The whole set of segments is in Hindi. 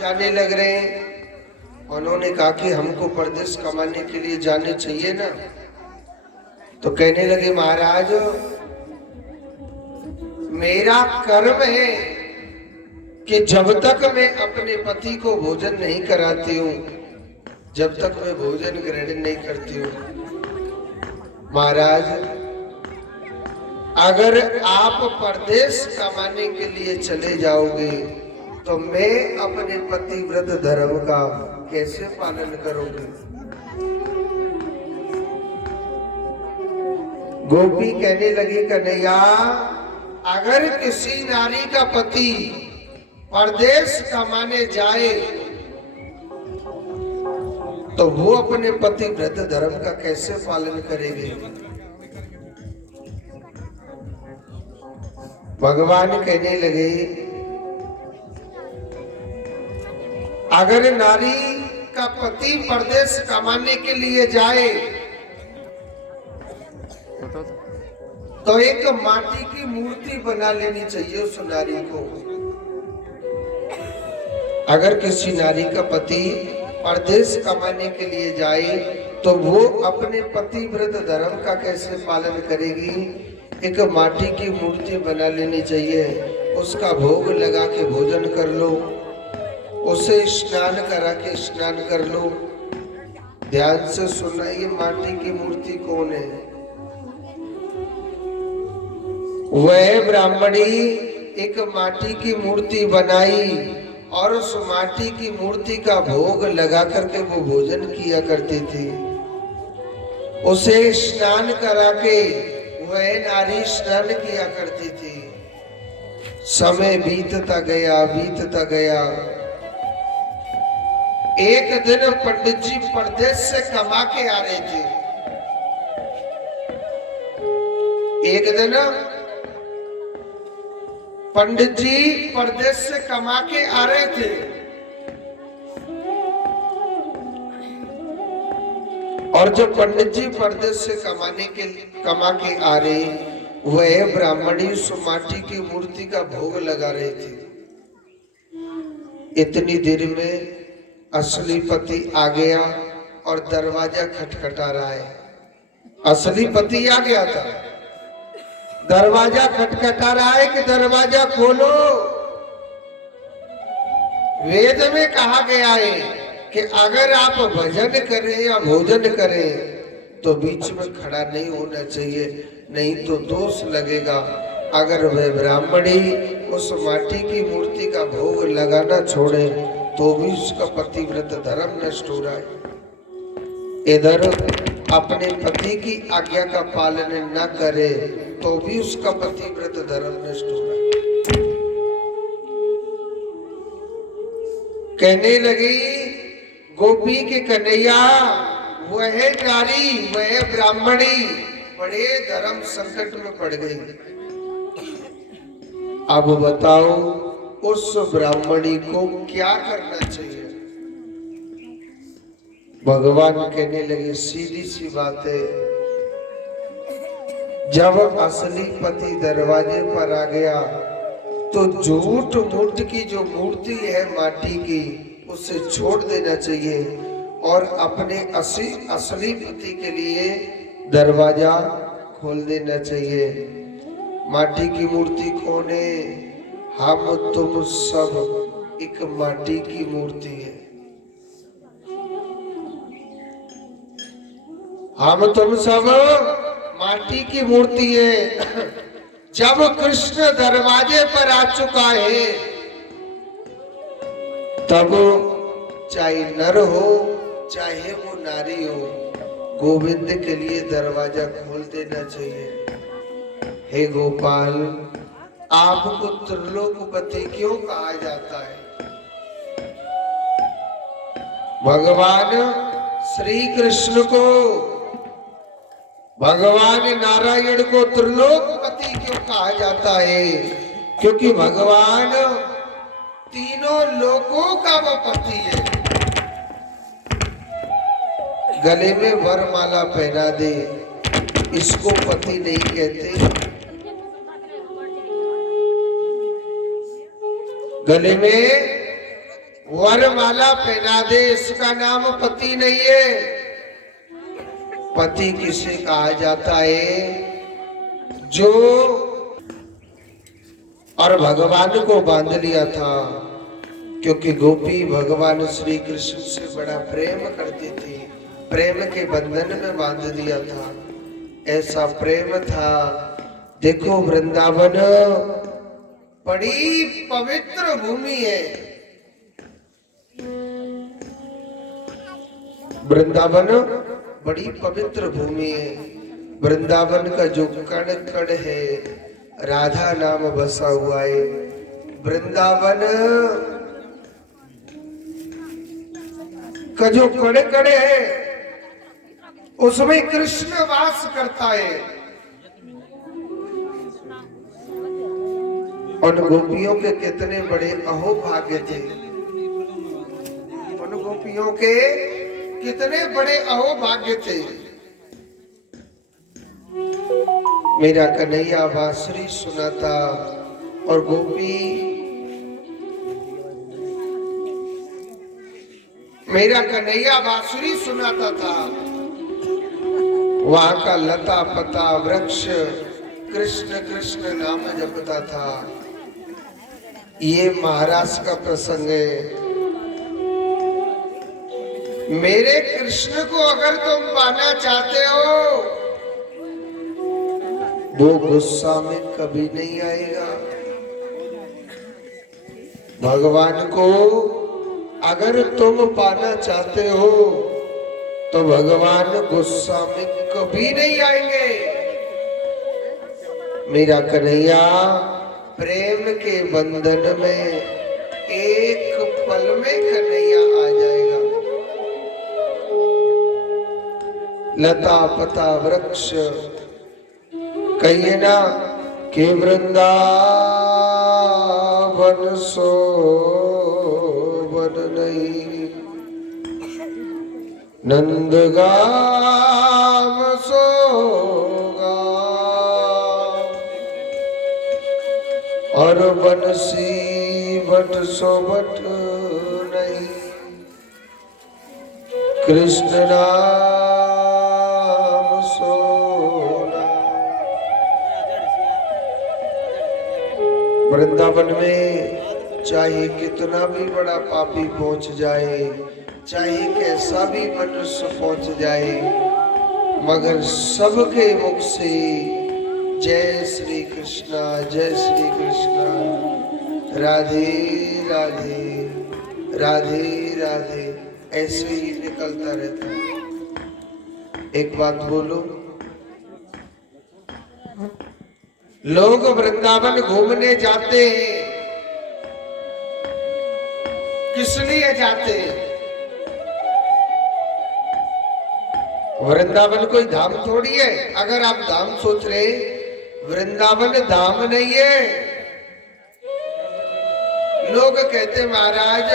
जाने लग रहे हैं। उन्होंने कहा कि हमको परदेश कमाने के लिए जाने चाहिए ना। तो कहने लगे महाराज मेरा कर्म है कि जब तक मैं अपने पति को भोजन नहीं कराती हूँ, जब तक मैं भोजन ग्रहण नहीं करती हूँ। महाराज अगर आप परदेश कमाने के लिए चले जाओगे तो मैं अपने पतिव्रत धर्म का कैसे पालन करूंगी। गोपी कहने लगी कन्हैया अगर किसी नारी का पति परदेश कमाने जाए तो वो अपने पतिव्रत धर्म का कैसे पालन करेगी। भगवान कहने लगे अगर नारी का पति परदेश कमाने के लिए जाए तो एक माटी की मूर्ति बना लेनी चाहिए उस नारी को। अगर किसी नारी का पति परदेश कमाने के लिए जाए तो वो अपने पतिव्रत धर्म का कैसे पालन करेगी। एक माटी की मूर्ति बना लेनी चाहिए, उसका भोग लगा के भोजन कर लो, उसे स्नान करा के स्नान कर लो। ध्यान से सुनना, ये माटी की मूर्ति कौन है। वह ब्राह्मणी एक माटी की मूर्ति बनाई और उस माटी की मूर्ति का भोग लगा करके वो भोजन किया करती थी। उसे स्नान करा के वह नारी स्नान किया करती थी। समय बीतता गया बीतता गया। एक दिन पंडित जी परदेश से कमा के आ रहे थे। एक दिन पंडित जी परदेश से कमा के आ रहे थे और जब पंडित जी परदेश से कमा के आ रहे, वह ब्राह्मणी उस माटी की मूर्ति का भोग लगा रहे थे। इतनी देर में असली पति आ गया और दरवाजा खटखटा रहा है। असली पति आ गया था, दरवाजा खटखटा रहा है कि दरवाजा खोलो। वेद में कहा गया है कि अगर आप भजन करें या भोजन करें तो बीच में खड़ा नहीं होना चाहिए, नहीं तो दोष लगेगा। अगर वह ब्राह्मणी उस माटी की मूर्ति का भोग लगाना छोड़े तो भी उसका पतिव्रत धर्म नष्ट हो रहा है। इधर अपने पति की आज्ञा का पालन न करे तो भी उसका पतिव्रत धर्म नष्ट हो रहा है। कहने लगी गोपी के कन्हैया वह नारी वह ब्राह्मणी बड़े धर्म संकट में पड़ गई। अब बताओ उस ब्राह्मणी को क्या करना चाहिए। भगवान कहने लगे सीधी सी बात है, जब असली पति दरवाजे पर आ गया तो झूठ मूठ की जो मूर्ति है माटी की उसे छोड़ देना चाहिए और अपने असली पति के लिए दरवाजा खोल देना चाहिए। माटी की मूर्ति कौन है? हम तुम सब एक माटी की मूर्ति है। हम तुम सब माटी की मूर्ति है। जब कृष्ण दरवाजे पर आ चुका है तब चाहे नर हो चाहे वो नारी हो, गोविंद के लिए दरवाजा खोल देना चाहिए। हे गोपाल, आपको त्रिलोकपति क्यों कहा जाता है? भगवान श्री कृष्ण को, भगवान नारायण को त्रिलोकपति क्यों कहा जाता है? क्योंकि भगवान तीनों लोकों का वो पति है। गले में वरमाला पहना दे, इसको पति नहीं कहते। गले में वरमाला पहना दे, इसका नाम पति नहीं है। पति किसे कहा जाता है? जो और भगवान को बांध लिया था, क्योंकि गोपी भगवान श्री कृष्ण से बड़ा प्रेम करती थी, प्रेम के बंधन में बांध दिया था। ऐसा प्रेम था। देखो वृंदावन बड़ी पवित्र भूमि है। वृंदावन बड़ी पवित्र भूमि है। वृंदावन का जो कण कण है, राधा नाम बसा हुआ है। वृंदावन का जो कण कण है, उसमें कृष्ण वास करता है। उन गोपियों के कितने बड़े अहोभाग्य थे। उन गोपियों के कितने बड़े अहोभाग्य थे। मेरा कन्हैया बांसुरी सुनाता और गोपी, मेरा कन्हैया बांसुरी सुनाता था। वहां का लता पता वृक्ष कृष्ण कृष्ण नाम जपता था। ये महाराष्ट्र का प्रसंग है। मेरे कृष्ण को अगर तुम पाना चाहते हो, वो गुस्सा में कभी नहीं आएगा। भगवान को अगर तुम पाना चाहते हो तो भगवान गुस्सा में कभी नहीं आएंगे। मेरा कन्हैया प्रेम के बंधन में एक पल में कन्हैया आ जाएगा। लता पता वृक्ष कहिए ना कि वृंदावन सो वन नहीं, नंदगाम सोगा और बंसी बट सो बट नहीं, कृष्ण नाम सोना। वृंदावन में चाहे कितना भी बड़ा पापी पहुंच जाए, चाहे कैसा भी मनुष्य पहुंच जाए, मगर सबके मुख से जय श्री कृष्णा जय श्री कृष्णा, राधे राधे राधे राधे ऐसे ही निकलता रहता है। एक बात बोलो, लोग वृंदावन घूमने जाते हैं, किस लिए जाते हैं? वृंदावन कोई धाम थोड़ी है। अगर आप धाम सोच रहे, वृंदावन धाम नहीं है। लोग कहते महाराज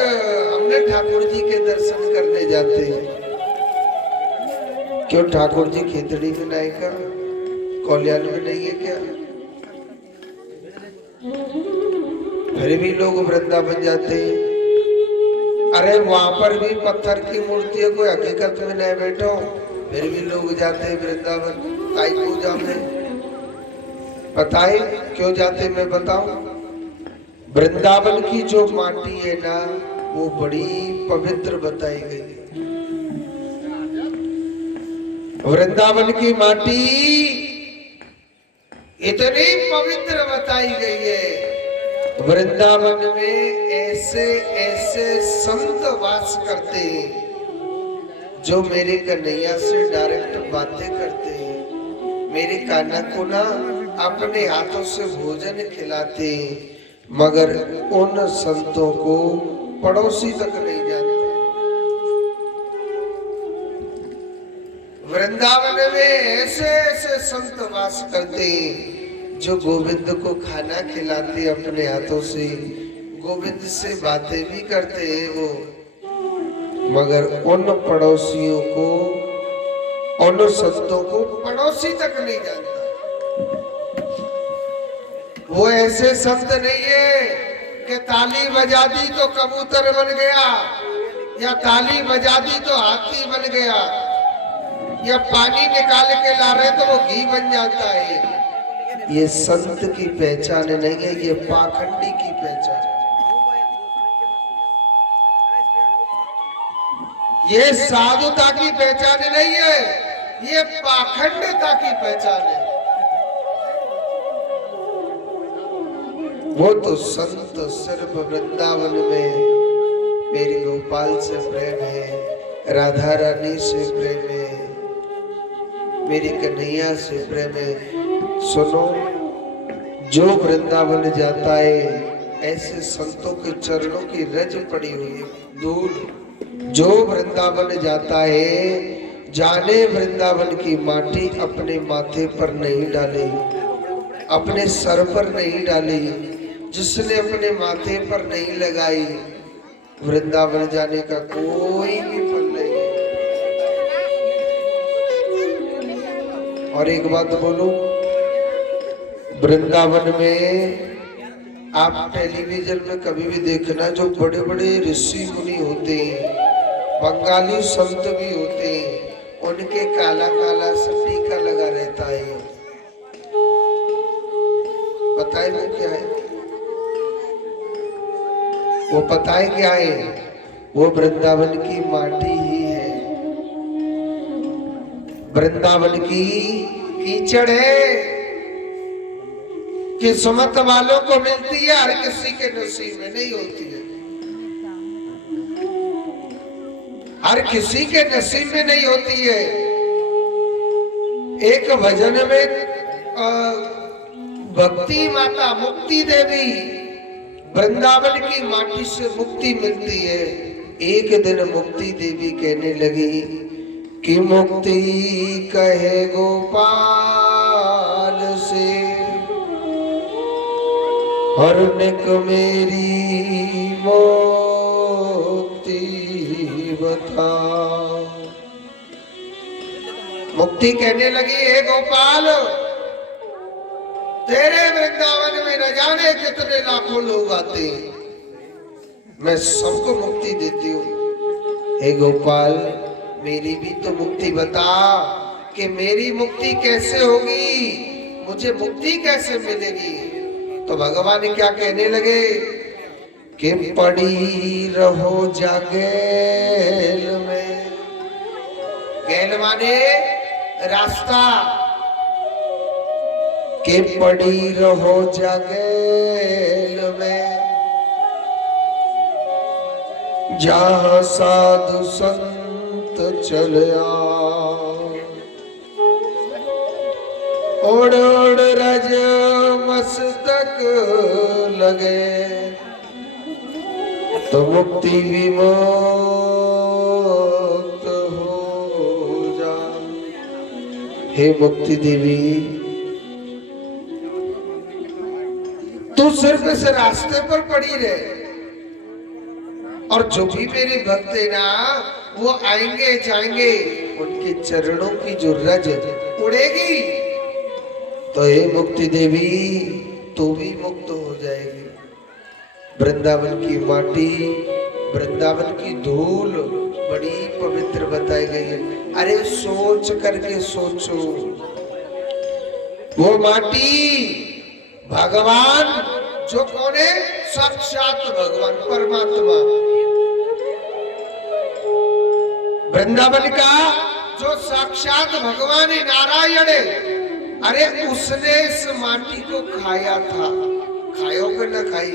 हमने ठाकुर जी के दर्शन करने जाते हैं। क्यों, ठाकुर जी खेतड़ी में नहीं का, कल्याण में नहीं है क्या? फिर भी लोग वृंदावन जाते हैं। अरे वहां पर भी पत्थर की मूर्ति है, कोई हकीकत में नहीं बैठो, फिर भी लोग जाते हैं वृंदावन। काई को जाते, पता है क्यों जाते? मैं बताऊं। वृंदावन की जो माटी है ना, वो बड़ी पवित्र बताई गई है। वृंदावन की माटी इतनी पवित्र बताई गई है। वृंदावन में ऐसे ऐसे संत वास करते हैं जो मेरे कन्हैया से डायरेक्ट बातें करते हैं। मेरे कान्हा को ना अपने हाथों से भोजन खिलाते हैं, मगर उन संतों को पड़ोसी तक नहीं जानता। वृंदावन में ऐसे ऐसे संत वास करते हैं जो गोविंद को खाना खिलाते अपने हाथों से, गोविंद से बातें भी करते हैं वो, मगर उन पड़ोसियों को, उन संतों को पड़ोसी तक नहीं जानता। वो ऐसे संत नहीं है कि ताली बजा दी तो कबूतर बन गया, या ताली बजा दी तो हाथी बन गया, या पानी निकाल के ला रहे तो वो घी बन जाता है। ये संत की पहचान नहीं है, ये पाखंडी की पहचान है। ये साधुता की पहचान नहीं है, ये पाखंडता की पहचान है। वो तो संत सिर्फ वृंदावन में मेरी गोपाल से प्रेम है, राधा रानी से प्रेम है, मेरी कन्हैया से प्रेम है। सुनो, जो वृंदावन जाता है ऐसे संतों के चरणों की रज पड़ी हुई है, धूल। जो वृंदावन जाता है जाने वृंदावन की माटी अपने माथे पर नहीं डाली, अपने सर पर नहीं डाली, जिसने अपने माथे पर नहीं लगाई, वृंदावन जाने का कोई भी फल नहीं है। और एक बात बोलूं, वृंदावन में आप टेलीविजन में कभी भी देखना, जो बड़े बड़े ऋषि मुनि होते हैं, बंगाली संत भी होते हैं, उनके काला काला सा टीका लगा रहता है। पता है वो क्या है? वो पता है क्या है? वो वृंदावन की माटी ही है, वृंदावन की कीचड़ है। किस्मत वालों को मिलती है, हर किसी के नसीब में नहीं होती है, हर किसी के नसीब में नहीं होती है। एक भजन में भक्ति माता मुक्ति देवी वृंदावन की माटी से मुक्ति मिलती है। एक दिन मुक्ति देवी कहने लगी कि मुक्ति कहे गोपाल से, हर निक मेरी मुक्ति बता। मुक्ति कहने लगी, हे गोपाल, तेरे वृंदावन में न जाने कितने लाखों लोग आते हैं, मैं सबको मुक्ति देती हूँ। हे गोपाल, मेरी भी तो मुक्ति बता कि मेरी मुक्ति कैसे होगी, मुझे मुक्ति कैसे मिलेगी। तो भगवान क्या कहने लगे कि पड़ी रहो जागेल में। गैल माने रास्ता, के पड़ी रहो जागेल में, जहाँ साधु संत चलया, ओढ़ ओढ़ रज मस्तक लगे, तो मुक्ति विमुक्त हो जा। हे मुक्ति देवी, तू सिर्फ इस रास्ते पर पड़ी रहे, और जो भी मेरे भक्त है ना, वो आएंगे जाएंगे, उनके चरणों की जो रज उड़ेगी, तो हे मुक्ति देवी, तू भी मुक्त हो जाएगी। वृंदावन की माटी, वृंदावन की धूल बड़ी पवित्र बताई गई है। अरे सोच करके सोचो, वो माटी भगवान जो कौन है? साक्षात भगवान परमात्मा। वृंदावन का जो साक्षात भगवान है, नारायण है, अरे उसने इस माटी को खाया था। खायो कि न खाई?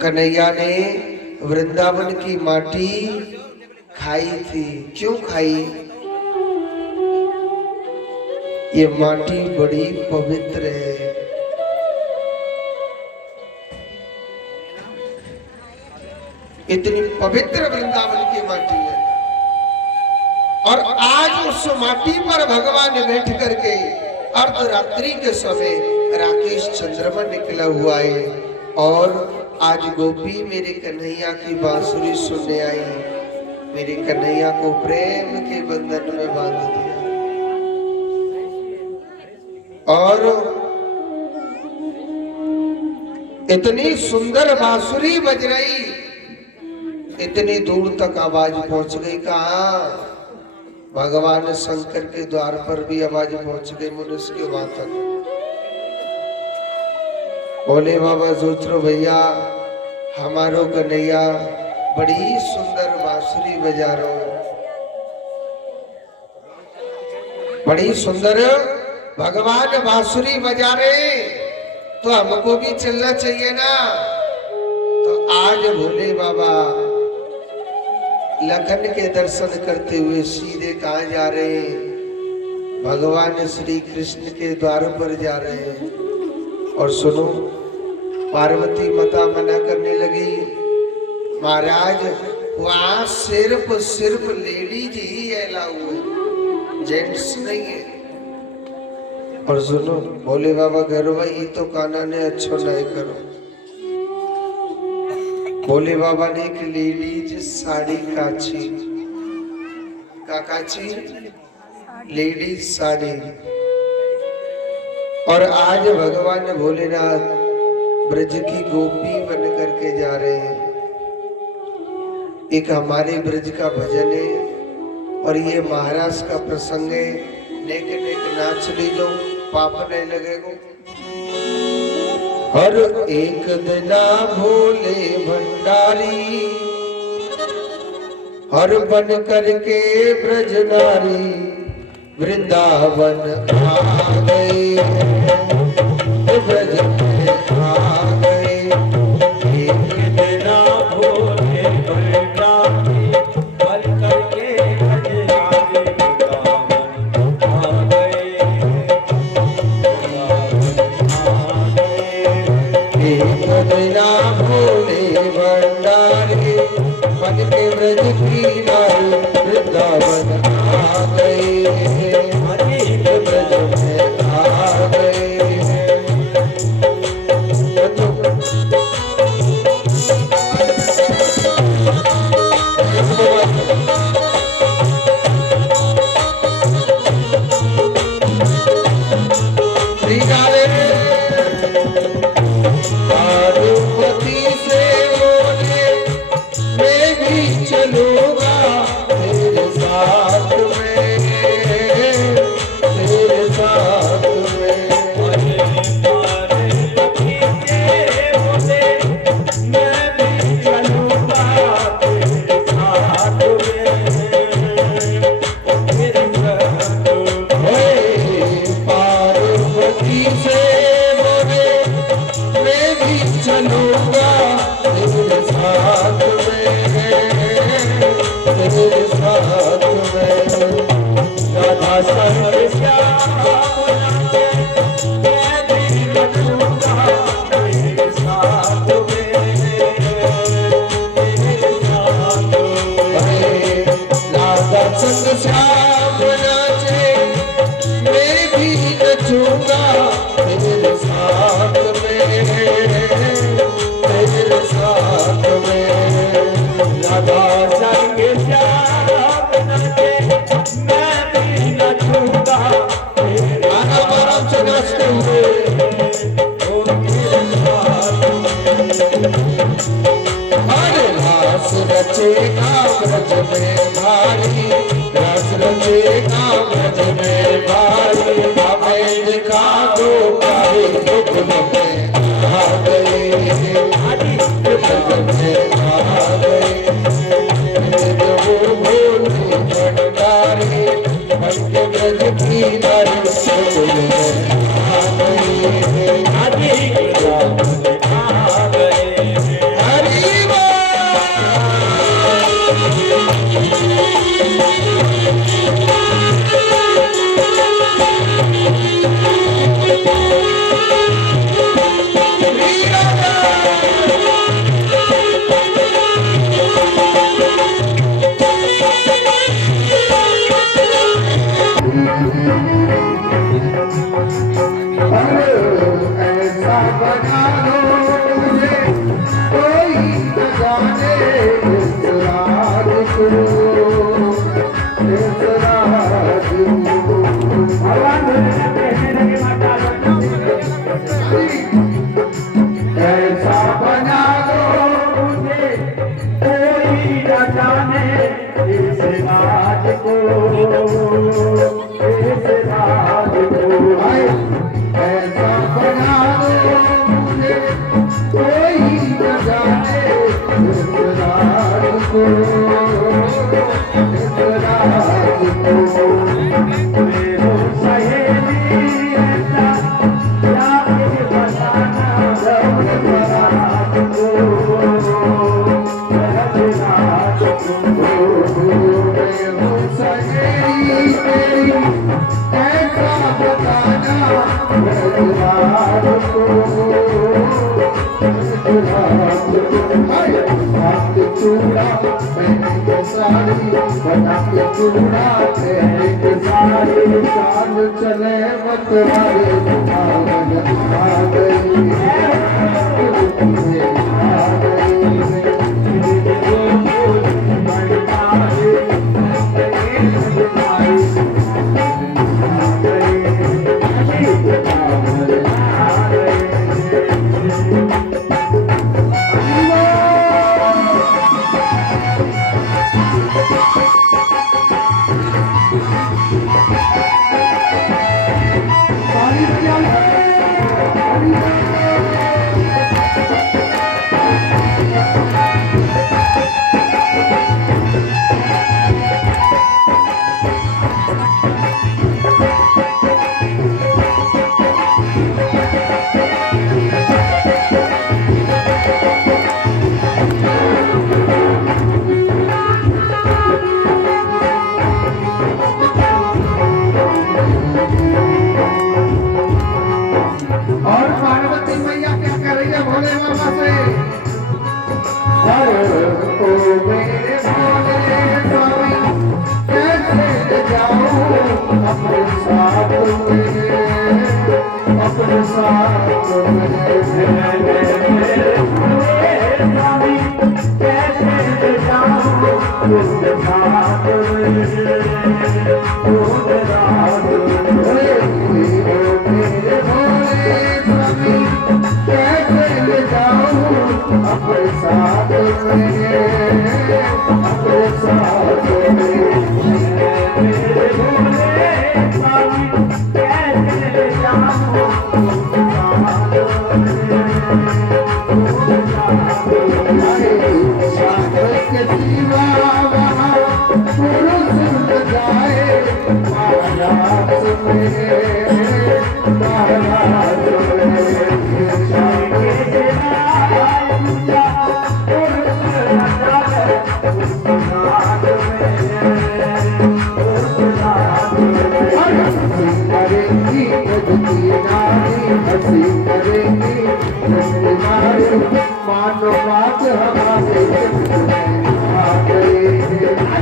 कन्हैया ने वृंदावन की माटी खाई थी। क्यों खाई? ये माटी बड़ी पवित्र है। इतनी पवित्र वृंदावन की माटी है, और आज उस माटी पर भगवान बैठ करके अर्धरात्रि के समय राकेश चंद्रमा निकला हुआ है, और आज गोपी मेरे कन्हैया की बांसुरी सुनने आई, मेरे कन्हैया को प्रेम के बंधन में बांध दिया। और इतनी सुंदर बांसुरी बज रही, इतनी दूर तक आवाज पहुंच गई। कहा भगवान शंकर के द्वार पर भी आवाज पहुंच गई मनुष्य के वहां तक। बोले बाबा सोच रो भैया हमारो कन्हैया बड़ी सुंदर बांसुरी बजा रो, बड़ी सुंदर भगवान बांसुरी बजा रहे, तो हमको भी चलना चाहिए ना। तो आज भोले बाबा लखन के दर्शन करते हुए सीधे कहाँ जा रहे हैं? भगवान श्री कृष्ण के द्वार पर जा रहे हैं। और सुनो, पार्वती माता मना करने लगी, महाराज वहां सिर्फ लेडीज ही अलाउ है, जेंट्स नहीं है। और सुनो भोले बाबा कह भाई ये तो काना ने अच्छो नहीं करो। भोले बाबा ने एक लेडीज साड़ी काची, का काची लेडीज साड़ी। और आज भगवान भोलेनाथ ब्रज की गोपी बन करके जा रहे हैं। एक हमारे ब्रज का भजन है और ये महाराज का प्रसंग है। नेक नेक नाच लीजो, पाप नहीं लगेगा। हर एक दिना भोले भंडारी, हर बन करके ब्रज नारी वृंदावन आ गए, ब्रज में आ गए। एक दिना भोले भंडारी, बन करके ब्रज नारी वृंदावन आ गए। एक दिना भोले भंडारी, बन के ब्रज की नारी वृंदावन आ गए, ब्रज में आ गए। पार्वती से बोले मैं भी चलूंगा तेरे साथ में, तेरे साथ में। पार्वती से बोले मैं भी चलूंगा तेरे साथ में, तेरे साथ में। पार्वती से चलूंगा तेरे साथ में, तेरे साथ में। राधा संग श्याम मैं भी चलूंगा तेरे साथ में, तेरे साथ में। राधा संग श्याम नाचे मैं भी नचूंगा तेरे साथ में, तेरे साथ में। राधा संग श्याम नाचे मैं भी नचूंगा तेरे साथ नाचते हुए, ओ तेरे साथ में। हरे रास रचेगा ब्रज में भारी, रास रचेगा ब्रज में भारी। हमें दिखा दो प्यारे गोकुल में आ गए, ब्रज में आ गए। भोले भंडारी, बन के ब्रज की नारी गोकुल में आ गए, आ गए। हरि ऐसा बना लो मुझे कोई न जाने, इस राज को, इस राज को। ऐसा को इस राज को मेरे सहेली ऐसा जाके बताना रघुराज को रघुराज को मेरे सहेली तेरी ऐसा बताना रघुराज को रघुराज को हाथ चूड़ा पहने के साड़ी बना के चूड़ा पहने के साड़ी चांद चले मतवारी आवन आ गई आ गई मानो बात हमारे आ गए आ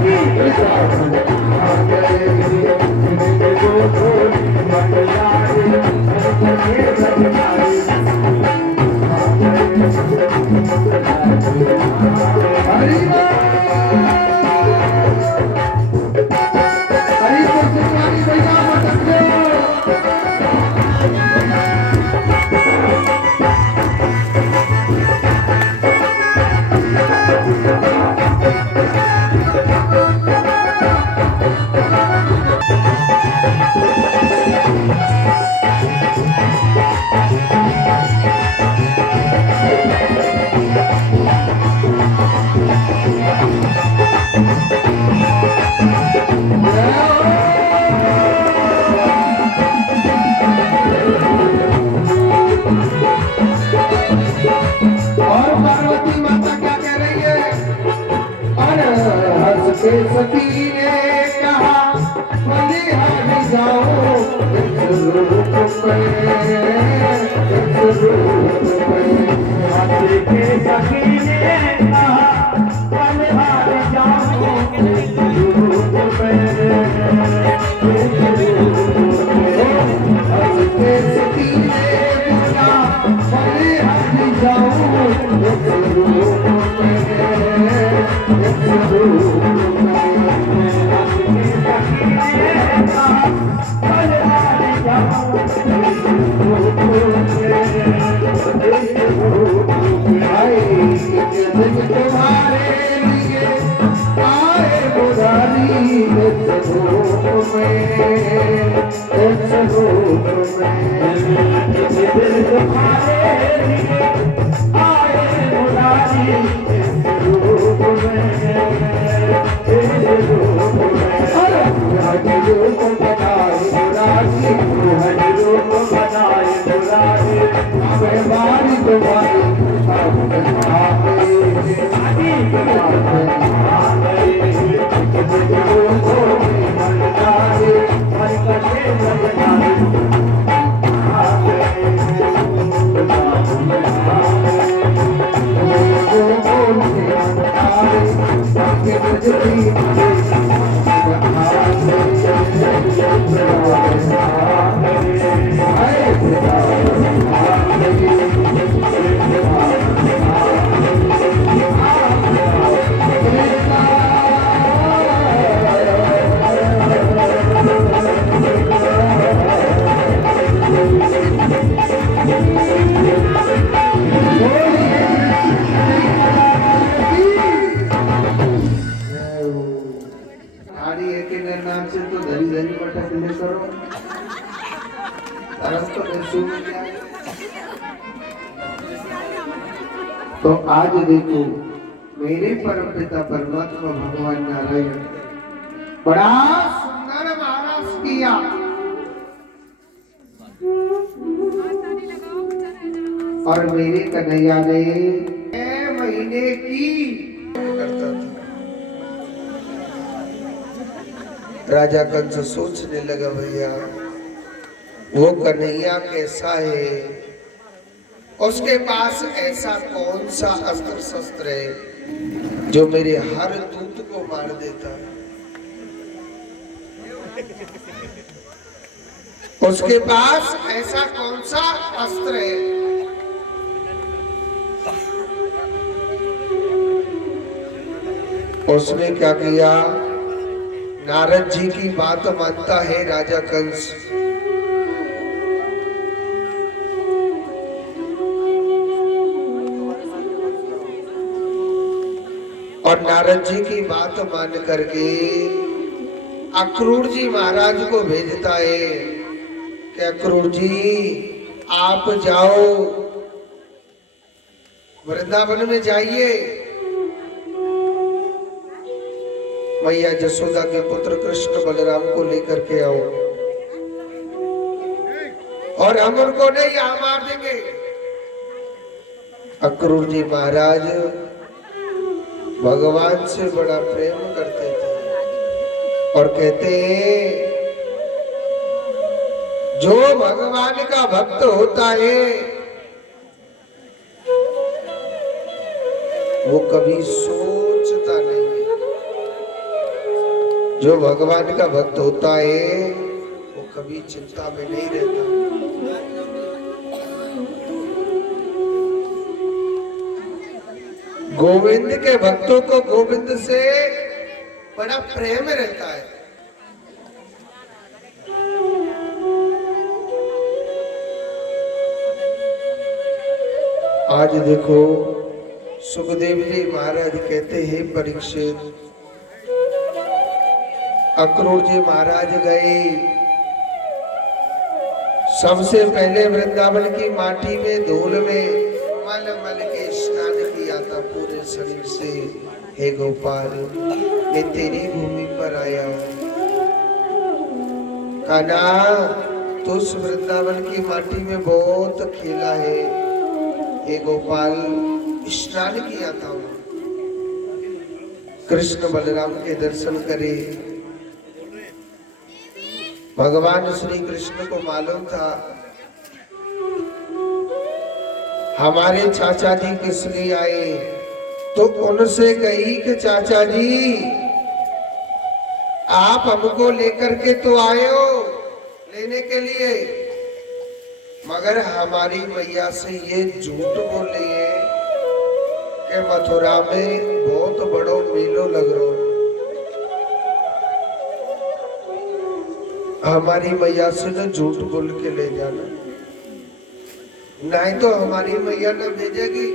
सती ने कहा बलिहारी जाओ इस रूप में हाथी के सखी ने कहा बलिहारी जाओ इस रूप में हाथी के सती ने कहा बलिहारी जाओ इस रूप तुम्हारे लिए आए मुरारी रूप में तुम्हारे लिए आए मुरारी रूप में तो आज देखो मेरे परम पिता परमात्मा भगवान नारायण बड़ा सुंदर महाराज किया और मेरे कन्हैया ने 6 महीने की करता था। राजा कंस सोचने लगा भैया वो कन्हैया कैसा है, उसके पास ऐसा कौन सा अस्त्र शस्त्र है जो मेरे हर दूत को मार देता है। उसके पास ऐसा कौन सा अस्त्र है उसने क्या किया, नारद जी की बात मानता है राजा कंस। और नारद जी की बात मान करके अक्रूर जी महाराज को भेजता है कि अक्रूर जी आप जाओ वृंदावन में जाइए, मैया जसोदा के पुत्र कृष्ण बलराम को लेकर के आओ और हम उनको नहीं यहाँ मार देंगे। अक्रूर जी महाराज भगवान से बड़ा प्रेम करते थे और कहते हैं जो भगवान का भक्त होता है वो कभी सोचता नहीं है, जो भगवान का भक्त होता है वो कभी चिंता में नहीं रहता। गोविंद के भक्तों को गोविंद से बड़ा प्रेम रहता है। आज देखो सुखदेव जी महाराज कहते हैं परीक्षित, अक्रूर जी महाराज गए, सबसे पहले वृंदावन की माटी में धूल में मल मल के स्नान किया था पूरे शरीर से। हे गोपाल मैं तेरी भूमि पर आया हूँ, कान्हा तो उस वृंदावन की माटी में बहुत खेला है। हे गोपाल स्नान किया था, कृष्ण बलराम के दर्शन करे। भगवान श्री कृष्ण को मालूम था हमारे चाचा जी किस लिए आए, तो उनसे कही कि चाचा जी आप हमको लेकर के तो आए हो लेने के लिए, मगर हमारी मैया से ये झूठ बोले हैं कि मथुरा में बहुत बड़ो मेलो लग रहा है। हमारी मैया से न झूठ बोल के ले जाना, नहीं तो हमारी मैया न भेजेगी।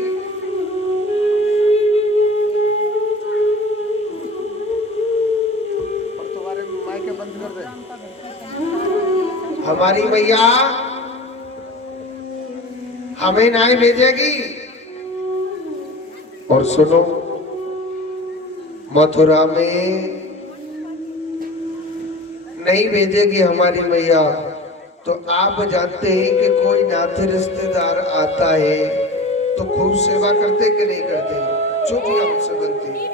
और तुम्हारे मायके बंद कर दे। हमारी मैया हमें नहीं भेजेगी। और सुनो मथुरा में नहीं भेजेगी हमारी मैया, तो आप जानते हैं कि कोई नाथ रिश्तेदार आता है तो खूब सेवा करते कि नहीं करते, जो भी हमसे बनती है।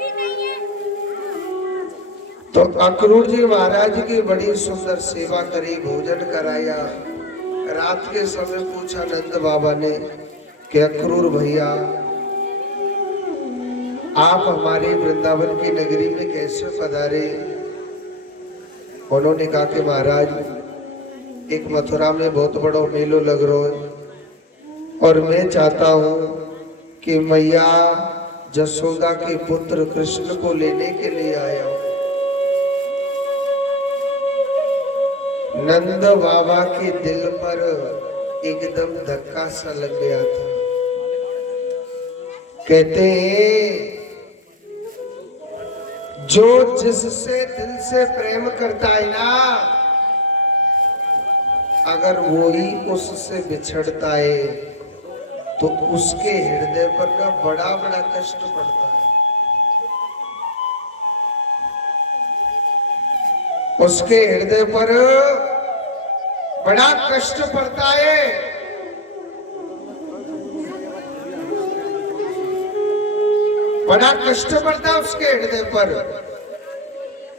तो अक्रूर जी महाराज की बड़ी सुंदर सेवा करी, भोजन कराया। रात के समय पूछा नंद बाबा ने कि अक्रूर भैया, आप हमारे वृंदावन की नगरी में कैसे पधारे? उन्होंने कहा कि महाराज, एक मथुरा में बहुत बड़ा मेलो लग रहा है और मैं चाहता हूं कि मैया जसोदा के पुत्र कृष्ण को लेने के लिए आया हूं। नंद बाबा के दिल पर एकदम धक्का सा लग गया था। कहते हैं जो जिससे दिल से प्रेम करता है ना, अगर वो ही उससे बिछड़ता है तो उसके हृदय पर ना बड़ा बड़ा कष्ट पड़ता है। उसके हृदय पर बड़ा कष्ट पड़ता है। बड़ा कष्ट पड़ता है उसके हृदय पर।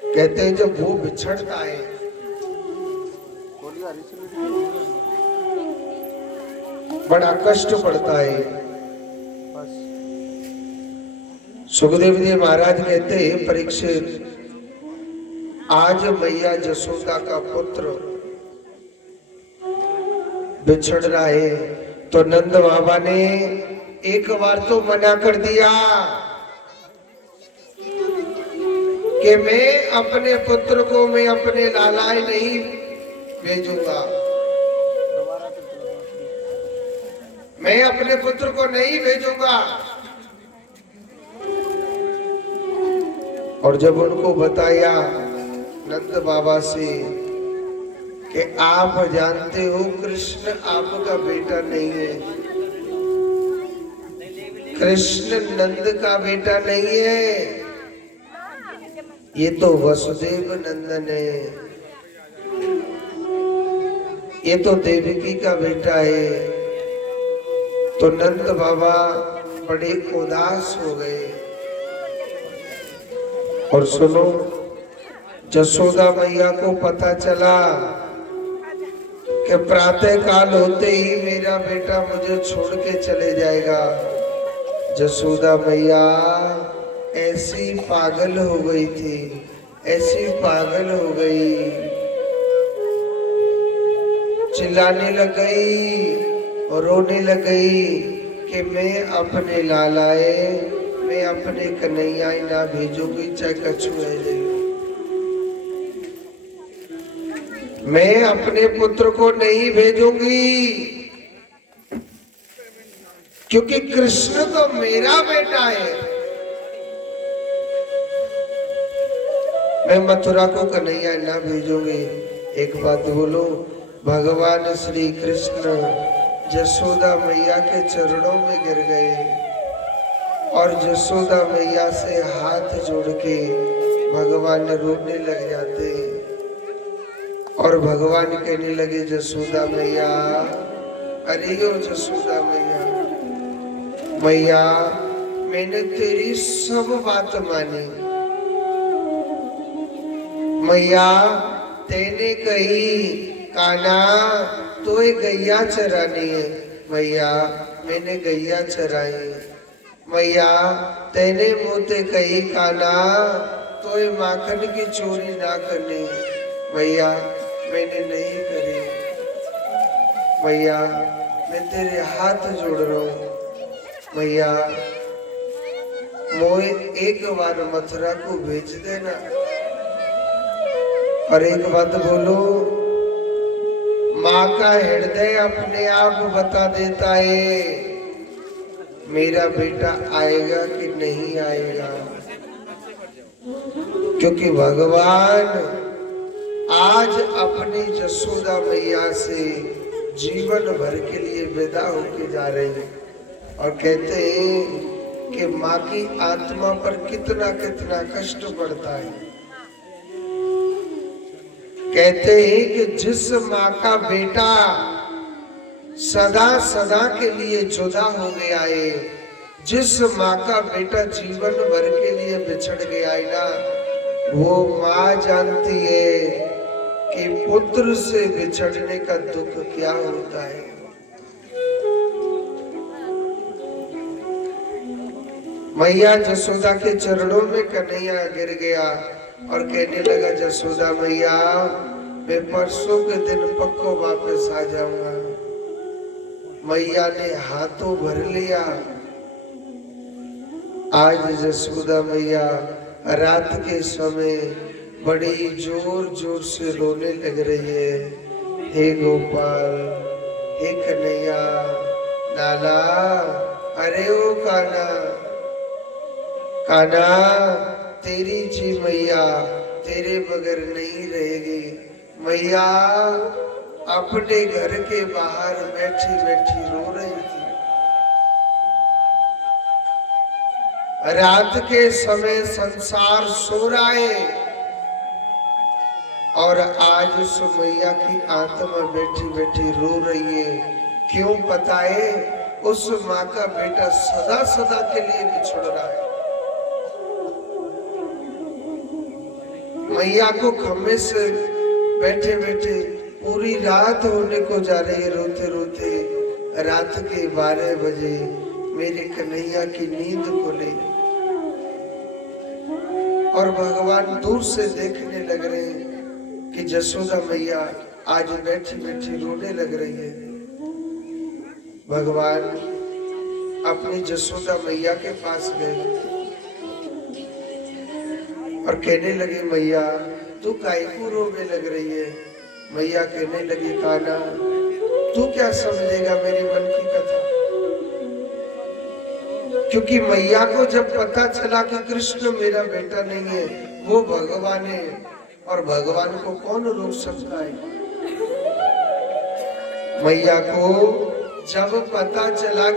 कहते हैं जब वो बिछड़ता है, बड़ा कष्ट पड़ता है। सुखदेव जी महाराज कहते हैं, परीक्षित, आज मैया जसोदा का पुत्र बिछड़ रहा है तो नंद बाबा ने एक बार तो मना कर दिया कि मैं अपने पुत्र को मैं अपने लालाए नहीं भेजूंगा, मैं अपने पुत्र को नहीं भेजूंगा। और जब उनको बताया नंद बाबा से कि आप जानते हो कृष्ण आपका बेटा नहीं है, कृष्ण नंद का बेटा नहीं है, ये तो वसुदेव नंदन है, ये तो देवकी का बेटा है। तो नंद बाबा बड़े उदास हो गए। और सुनो, जसोदा मैया को पता चला कि प्रातः काल होते ही मेरा बेटा मुझे छोड़ के चले जाएगा। जसोदा मैया ऐसी पागल हो गई थी, ऐसी पागल हो गई, चिल्लाने लग गई और रोने लग गई कि मैं अपने लालाए, मैं अपने कन्हैया ना भेजूंगी चाहे कछुए ले, मैं अपने पुत्र को नहीं भेजूंगी, क्योंकि कृष्ण तो मेरा बेटा है। मैं मथुरा को कन्हैया ना भेजूंगी। एक बात बोलो, भगवान श्री कृष्ण जसोदा मैया के चरणों में गिर गए और जसोदा मैया से हाथ जोड़ के भगवान रोने लग जाते और भगवान कहने लगे, जसोदा मैया, अरे ओ जसोदा मैया, मैया मैंने तेरी सब बात मानी, मैया तेने कही काना तो गैया चरानी है, मैया मैंने गैया चराई, मैया तेने मोते कही काना तो माखन की चोरी ना करनी, मैया मैंने नहीं करी, मैया मैं तेरे हाथ जोड़ रहा हूं, मैया मोए एक बार मथुरा को भेज देना। और एक बात बोलो, माँ का हृदय अपने आप बता देता है मेरा बेटा आएगा कि नहीं आएगा, क्योंकि भगवान आज अपनी जसोदा मैया से जीवन भर के लिए विदा होके जा रहे हैं। और कहते हैं कि माँ की आत्मा पर कितना कितना कष्ट पड़ता है। कहते हैं कि जिस माँ का बेटा सदा सदा के लिए जुदा हो गया है, जिस माँ का बेटा जीवन भर के लिए बिछड़ गया है ना, वो माँ जानती है कि पुत्र से बिछड़ने का दुख क्या होता है। मैया जसोदा के चरणों में कन्हैया गिर गया और कहने लगा, जसोदा मैया मैं परसों के दिन पक्को वापस आ जाऊंगा। मैया ने हाथों भर लिया। आज जसोदा मैया रात के समय बड़ी जोर जोर से रोने लग रही है। हे गोपाल, हे कन्हैया, लाला, अरे ओ काना, काना, तेरी जी मैया तेरे बगैर नहीं रहेगी। मैया अपने घर के बाहर बैठी बैठी रो रही थी। रात के समय संसार सो रहा है और आज उस मैया की आत्मा बैठी बैठी रो रही है। क्यों पता है? उस माँ का बेटा सदा सदा के लिए बिछड़ रहा है। मैया को खम्भे से बैठे बैठे पूरी रात होने को जा रही है। रोते रोते रात के 12 बजे मेरे कन्हैया की नींद खुली और भगवान दूर से देखने लग रहे हैं कि जसोदा मैया आज बैठी बैठी रोने लग रही है। भगवान अपनी जसोदा मैया के पास गए और कहने लगे, मैया तू काहे को रोने लग रही है? मैया कहने लगी, काना तू क्या समझेगा मेरे मन की कथा। क्योंकि मैया को जब पता चला कि कृष्ण मेरा बेटा नहीं है, वो भगवान है और भगवान को कौन रोक सकता है। मैया को जब पता चला